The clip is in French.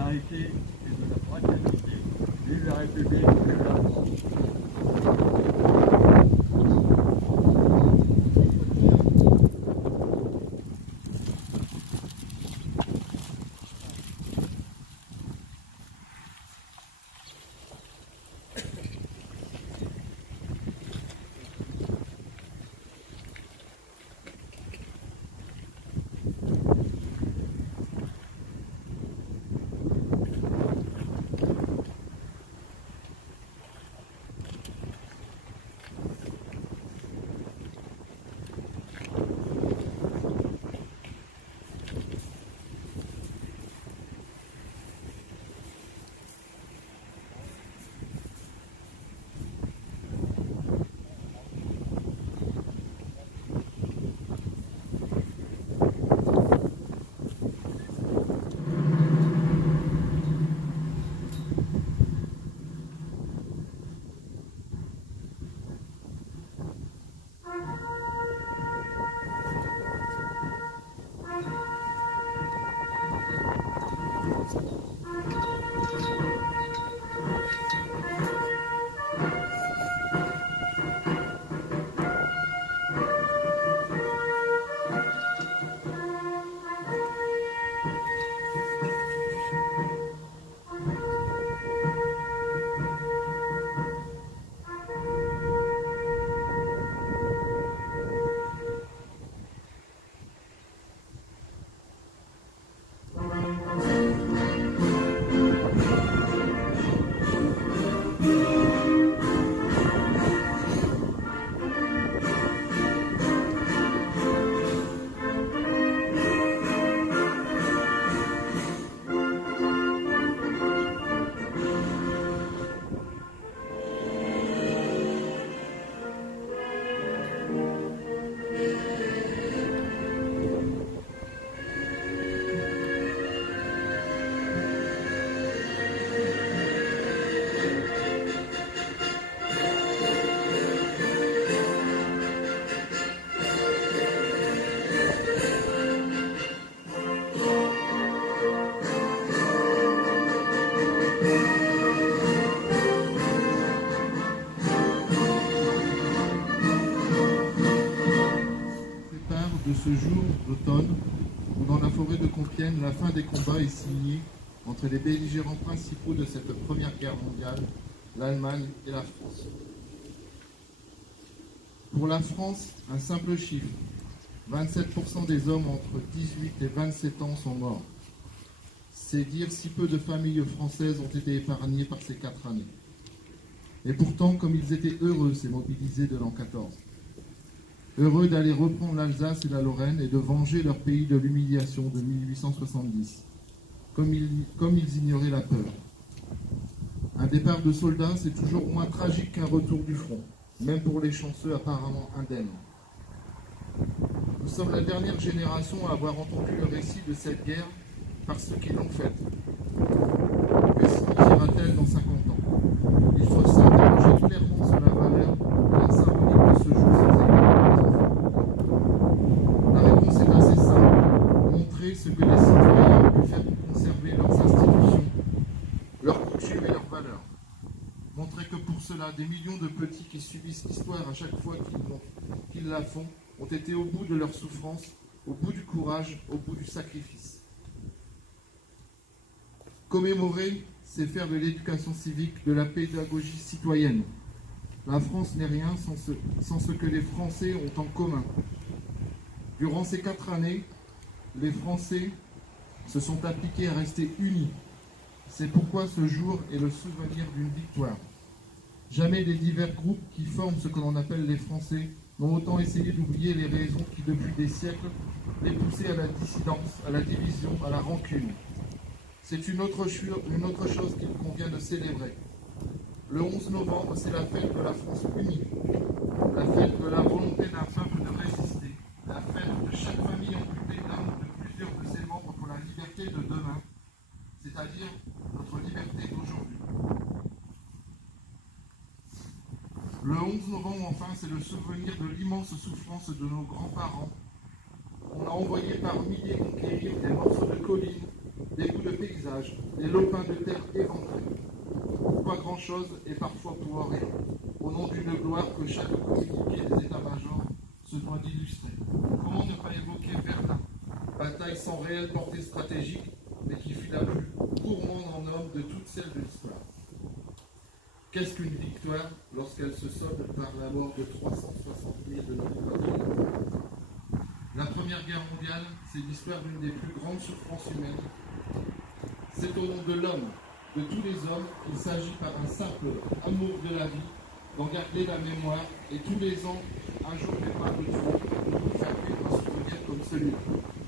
solidarité et de la fraternité. Vive la République, vive la France. De ce jour d'automne, où dans la forêt de Compiègne, la fin des combats est signée entre les belligérants principaux de cette Première Guerre mondiale, l'Allemagne et la France. Pour la France, un simple chiffre, 27% des hommes entre 18 et 27 ans sont morts. C'est dire si peu de familles françaises ont été épargnées par ces 4 années. Et pourtant, comme ils étaient heureux, ces mobilisés de l'an 14. Heureux d'aller reprendre l'Alsace et la Lorraine et de venger leur pays de l'humiliation de 1870, comme ils ignoraient la peur. Un départ de soldats, c'est toujours moins tragique qu'un retour du front, même pour les chanceux apparemment indemnes. Nous sommes la dernière génération à avoir entendu le récit de cette guerre par ceux qui l'ont faite. Que signifiera-t-elle dans 50 ans? Il faut s'interroger clairement sur la valeur et la symbolique de ce jour sans égard. La réponse est assez simple. Montrer ce que les citoyens ont pu faire pour conserver leurs institutions, leurs coutumes et leurs valeurs. Montrer que pour cela, des millions de petits qui subissent l'histoire à chaque fois qu'ils la font ont été au bout de leur souffrance, au bout du courage, au bout du sacrifice. Commémorer, c'est faire de l'éducation civique, de la pédagogie citoyenne. La France n'est rien sans ce que les Français ont en commun. Durant ces 4 années, les Français se sont appliqués à rester unis. C'est pourquoi ce jour est le souvenir d'une victoire. Jamais les divers groupes qui forment ce que l'on appelle les Français n'ont autant essayé d'oublier les raisons qui, depuis des siècles, les poussaient à la dissidence, à la division, à la rancune. C'est une autre chose qu'il convient de célébrer. Le 11 novembre, c'est la fête de la France unie, la fête de la volonté d'un peuple de résister, la fête de chaque famille amputée d'un ou de plusieurs de ses membres pour la liberté de demain, c'est-à-dire notre liberté d'aujourd'hui. Le 11 novembre, enfin, c'est le souvenir de l'immense souffrance de nos grands-parents. On a envoyé par milliers conquérir des morceaux de collines, des bouts de paysages, villages, les lopins de terre éventrés. Pas grand-chose et parfois pour rien, au nom d'une gloire que chaque communiqué des états-majors se doit d'illustrer. Comment ne pas évoquer Verdun, bataille sans réelle portée stratégique, mais qui fut la plus gourmande en hommes de toutes celles de l'histoire. Qu'est-ce qu'une victoire lorsqu'elle se solde par la mort de 360 000 de nos compatriotes? La Première Guerre mondiale, c'est l'histoire d'une des plus grandes souffrances humaines. C'est au nom de l'homme, de tous les hommes, qu'il s'agit par un simple amour de la vie, d'en garder la mémoire et tous les ans, un jour mais pas le tout, de nous faire vivre un souvenir comme celui-là.